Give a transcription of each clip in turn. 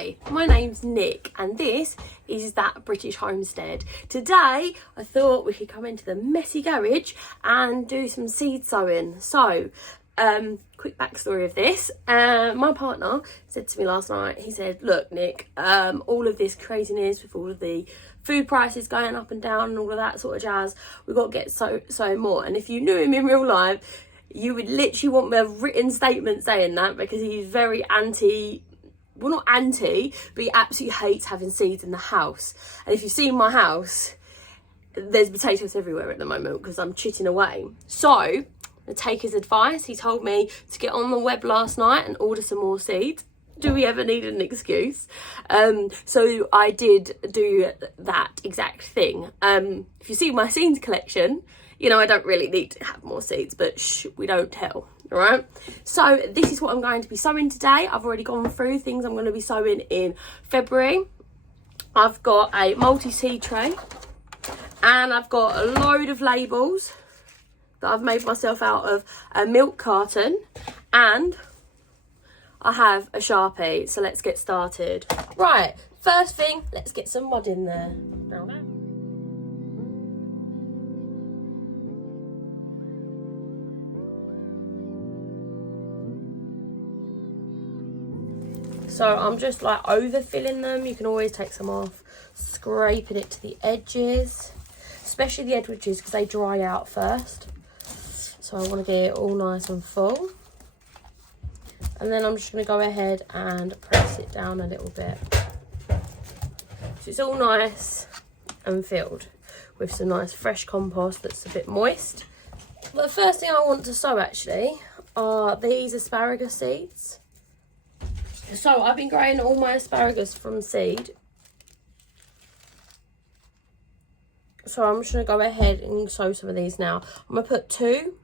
Hi, my name's Nick and this is That British Homestead. Today I thought we could come into the messy garage and do some seed sowing. So, quick backstory of this. My partner said to me last night, he said, look Nick, all of this craziness with all of the food prices going up and down and all of that sort of jazz, we've got to get sowing more. And if you knew him in real life, you would literally want a written statement saying that, because he's very anti, well not anti, but he absolutely hates having seeds in the house. And if you've seen my house, there's potatoes everywhere at the moment because I'm chitting away. So, to take his advice, he told me to get on the web last night and order some more seeds. Do we ever need an excuse? So I did do that exact thing. If you see my seeds collection, you know I don't really need to have more seeds, but shh, we don't tell, all right? So this is what I'm going to be sowing today. I've already gone through things I'm going to be sowing in February. I've got a multi-seed tray and I've got a load of labels that I've made myself out of a milk carton, and I have a Sharpie. So let's get started. Right, first thing, let's get some mud in there. So I'm just like overfilling them. You can always take some off, scraping it to the edges, especially the edges because they dry out first. So I want to get it all nice and full. And then I'm just going to go ahead and press it down a little bit. So it's all nice and filled with some nice fresh compost that's a bit moist. But the first thing I want to sow actually are these asparagus seeds. So I've been growing all my asparagus from seed. So I'm just going to go ahead and sow some of these now. I'm going to put 2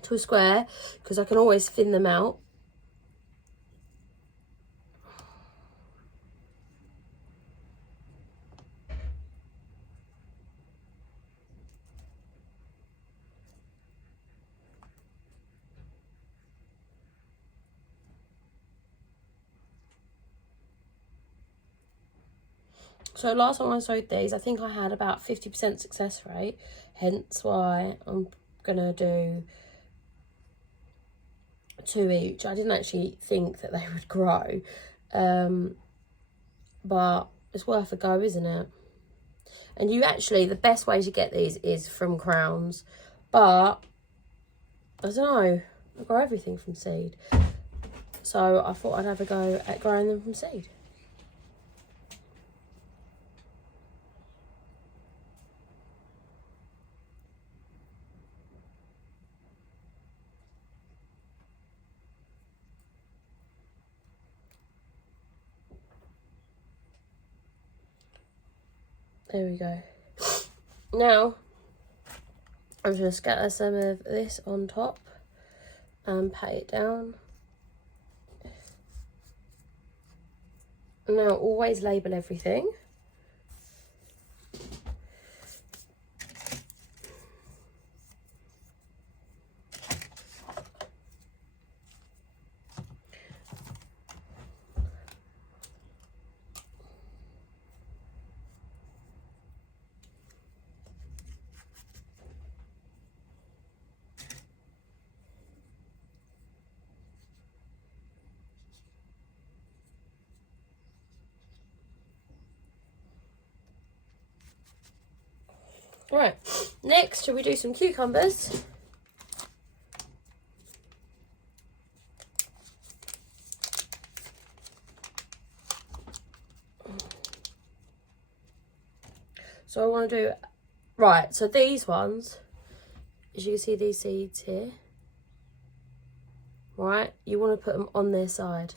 to a square because I can always thin them out. So last time I sowed these, I think I had about 50% success rate, hence why I'm gonna do 2 each. I didn't actually think that they would grow, but it's worth a go, isn't it? And you actually, the best way to get these is from crowns, but I don't know, I grow everything from seed. So I thought I'd have a go at growing them from seed. There we go. Now, I'm just going to scatter some of this on top and pat it down. Now, always label everything. Right, next, shall we do some cucumbers? So I want to do, right, so these ones, as you can see these seeds here, right, you want to put them on their side.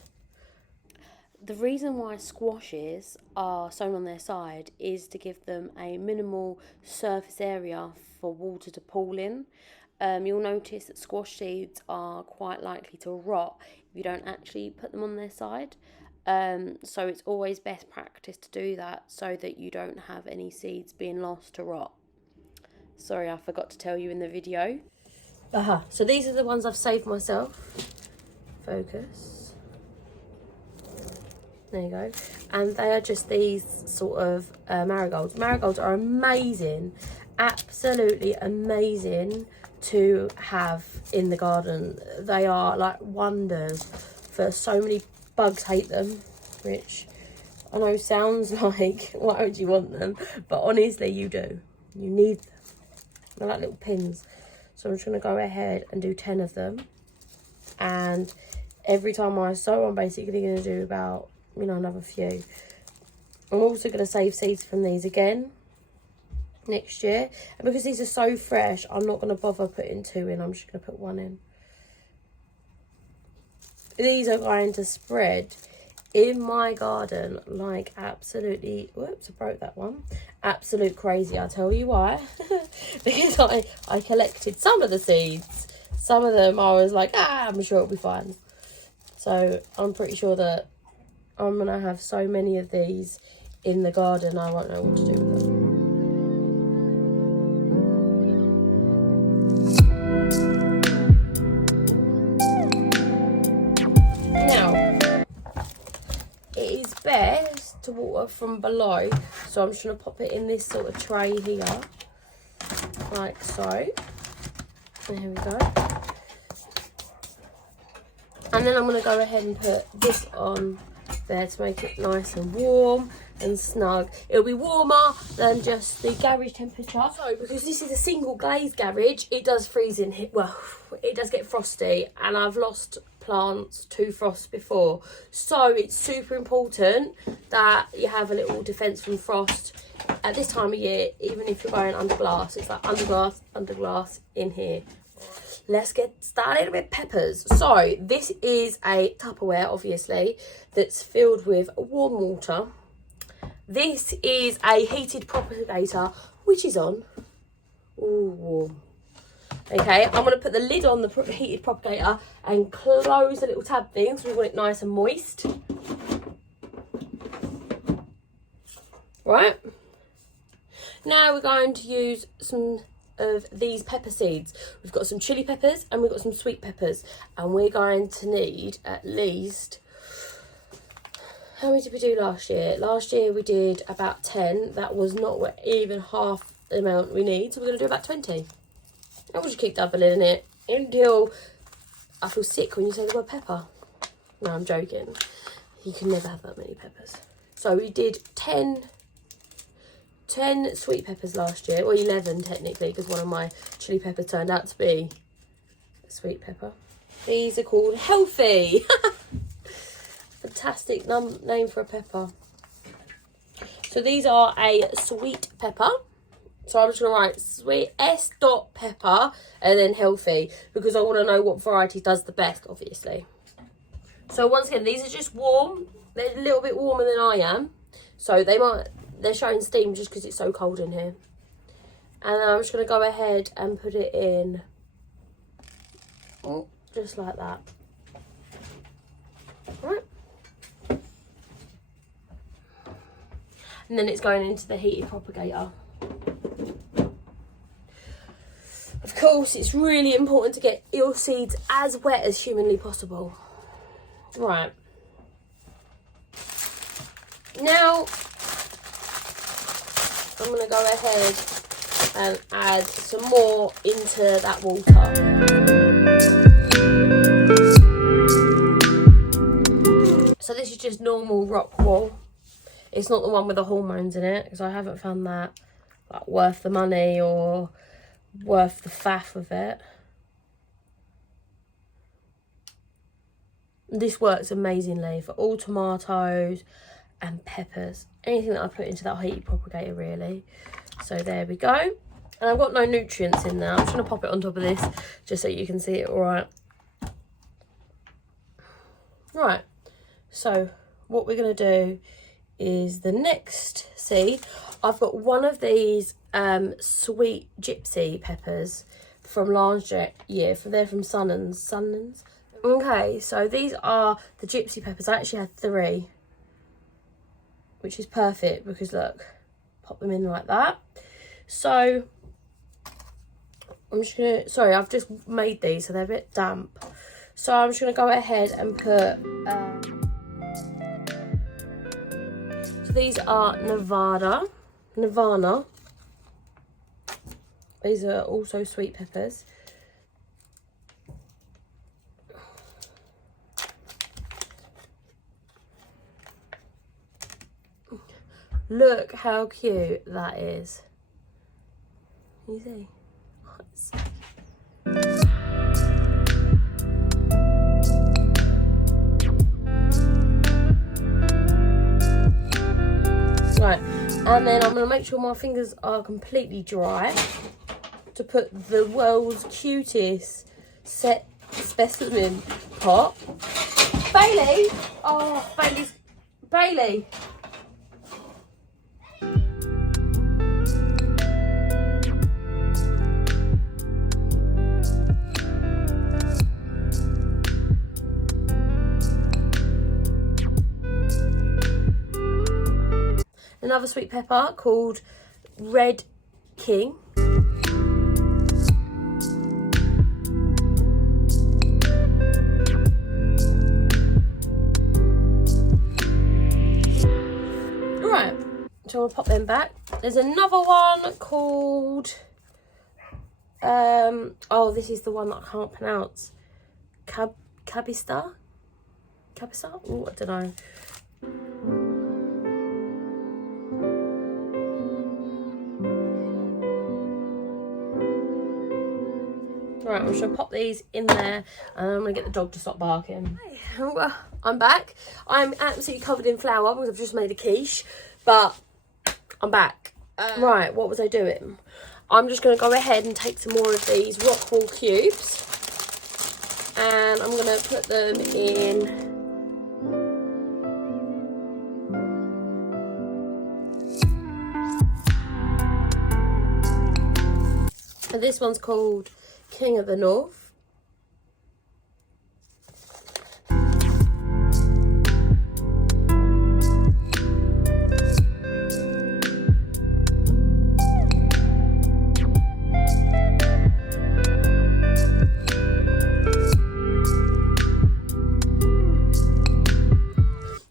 The reason why squashes are sown on their side is to give them a minimal surface area for water to pool in. You'll notice that squash seeds are quite likely to rot if you don't actually put them on their side. So it's always best practice to do that so that you don't have any seeds being lost to rot. Sorry, I forgot to tell you in the video. So these are the ones I've saved myself. Focus. There you go. And they are just these sort of marigolds. Marigolds are amazing, absolutely amazing to have in the garden. They are like wonders for so many. Bugs hate them, which I know sounds like, why would you want them? But honestly, you do. You need them. They're like little pins. So I'm just going to go ahead and do 10 of them. And every time I sow, I'm basically going to do about, you know, another few. I'm also going to save seeds from these again next year. And because these are so fresh, I'm not going to bother putting 2 in. I'm just going to put 1 in. These are going to spread in my garden like absolutely, whoops, I broke that one. Absolute crazy, I'll tell you why. Because I collected some of the seeds. Some of them I was like, I'm sure it'll be fine. So I'm pretty sure that I'm going to have so many of these in the garden, I won't know what to do with them. Best to water from below, so I'm just going to pop it in this sort of tray here, like so. There we go. And then I'm going to go ahead and put this on there to make it nice and warm and snug. It'll be warmer than just the garage temperature. So because this is a single glazed garage, it does freeze in here. Well, it does get frosty, and I've lost plants to frost before, so it's super important that you have a little defense from frost at this time of year. Even if you're going under glass, it's like under glass in here. Let's get started with peppers. So this is a Tupperware, obviously, that's filled with warm water. This is a heated propagator, which is on. Ooh, warm. Okay, I'm going to put the lid on the heated propagator and close the little tab thing, so we want it nice and moist. Right. Now we're going to use some of these pepper seeds. We've got some chili peppers and we've got some sweet peppers. And we're going to need at least... How many did we do last year? Last year we did about 10. That was not even half the amount we need, so we're going to do about 20. I'll just keep doubling it until I feel sick when you say the word pepper. No, I'm joking. You can never have that many peppers. So we did 10 sweet peppers last year, or 11 technically, because one of my chili peppers turned out to be a sweet pepper. These are called Healthy. Fantastic name for a pepper. So these are a sweet pepper. So I'm just going to write sweet S.pepper and then Healthy, because I want to know what variety does the best, obviously. So once again, these are just warm. They're a little bit warmer than I am. So they're showing steam just because it's so cold in here. And then I'm just going to go ahead and put it in just like that. Right. And then it's going into the heated propagator. Of course, it's really important to get your seeds as wet as humanly possible. Right. Now, I'm going to go ahead and add some more into that water. So this is just normal rock wool. It's not the one with the hormones in it, because I haven't found that like worth the money or worth the faff of it. This works amazingly for all tomatoes and peppers, anything that I put into that heated propagator, really. So there we go. And I've got no nutrients in there. I'm just going to pop it on top of this just so you can see it all right. Right, so what we're going to do is the next seed. I've got one of these sweet gypsy peppers from last year. They're from Sunnans. Okay, so these are the gypsy peppers. I actually had 3, which is perfect because look, pop them in like that. So I'm just gonna, sorry, I've just made these so they're a bit damp. So I'm just gonna go ahead and put These are Nirvana. These are also sweet peppers. Look how cute that is. Can you see? Oh, it's so cute. Right, and then I'm going to make sure my fingers are completely dry to put the world's cutest specimen pot. Bailey! Oh, Bailey! Another sweet pepper called Red King. Right, so we'll pop them back. There's another one called, oh, this is the one that I can't pronounce. Cabista? Oh, I don't know. Right, I'm just going to pop these in there and I'm going to get the dog to stop barking. Well, I'm back. I'm absolutely covered in flour because I've just made a quiche, but I'm back. Right, what was I doing? I'm just going to go ahead and take some more of these rockwool cubes and I'm going to put them in. And this one's called King of the North.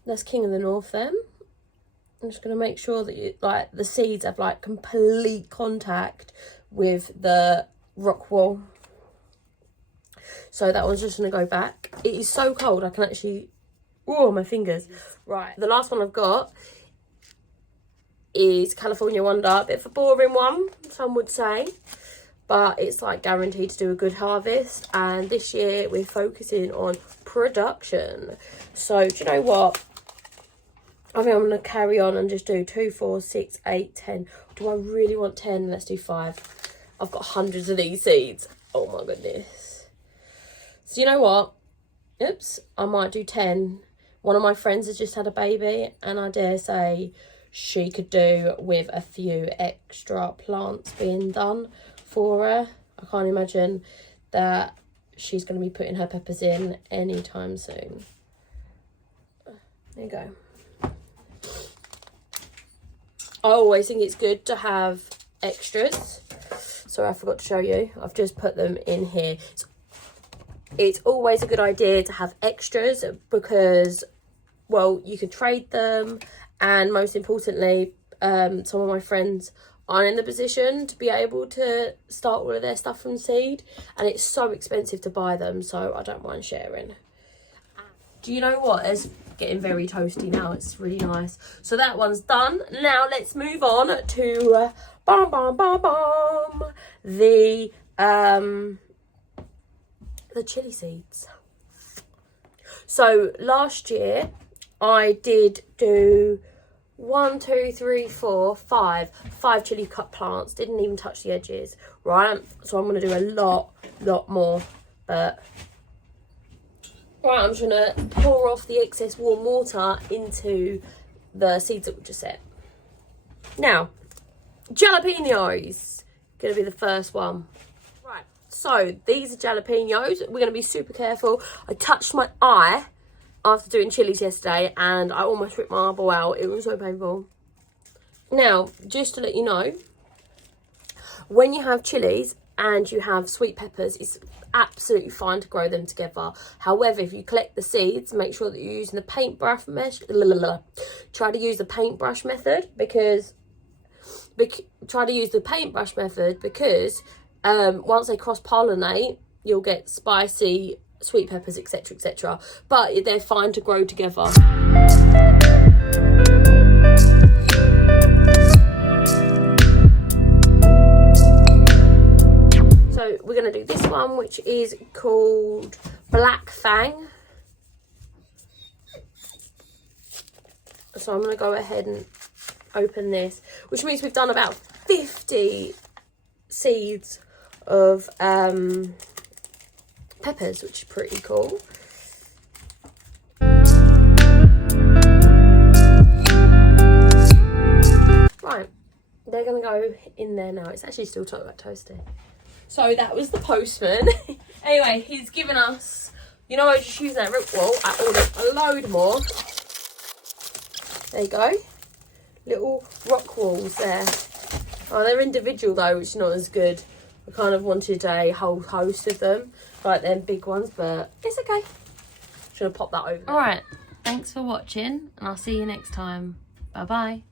That's King of the North then. I'm just going to make sure that the seeds have like complete contact with the rock wool. So that one's just going to go back. It is so cold I can actually, oh, my fingers. Right, the last one I've got is California Wonder. A bit of a boring one, some would say, but it's like guaranteed to do a good harvest. And this year we're focusing on production. So do you know what? I think I'm going to carry on and just do 2, 4, 6, 8, 10. Do I really want 10? Let's do 5. I've got hundreds of these seeds. Oh my goodness. So you know what? Oops, I might do 10. One of my friends has just had a baby and I dare say she could do with a few extra plants being done for her. I can't imagine that she's going to be putting her peppers in anytime soon. There you go. I always think it's good to have extras. Sorry, I forgot to show you. I've just put them in here. It's always a good idea to have extras because, well, you can trade them. And most importantly, some of my friends aren't in the position to be able to start all of their stuff from seed. And it's so expensive to buy them, so I don't mind sharing. Do you know what? It's getting very toasty now. It's really nice. So that one's done. Now let's move on to the chili seeds. So last year I did do 1, 2, 3, 4, 5 chili cut plants. Didn't even touch the edges, right? So I'm going to do a lot more, but right, I'm just going to pour off the excess warm water into the seeds that we just set. Now, jalapenos, going to be the first one. Right, so these are jalapenos. We're going to be super careful. I touched my eye after doing chilies yesterday and I almost ripped my eyeball out. It was so painful. Now, just to let you know, when you have chilies and you have sweet peppers, it's absolutely fine to grow them together. However, if you collect the seeds, make sure that you're using the paintbrush try to use the paintbrush method because once they cross-pollinate, you'll get spicy sweet peppers, etc, etc. But they're fine to grow together. So we're going to do this one, which is called Black Fang. So I'm going to go ahead and open this, which means we've done about 50 seeds of peppers, which is pretty cool. Right, they're going to go in there now. It's actually still toasty. So that was the postman. Anyway, he's given us, you know, I just used that root wall. I ordered a load more. There you go. Little rock walls there. Oh, they're individual though, which is not as good. I kind of wanted a whole host of them, like them big ones, but it's okay. Just gonna pop that over there. All right, thanks for watching, and I'll see you next time. Bye bye.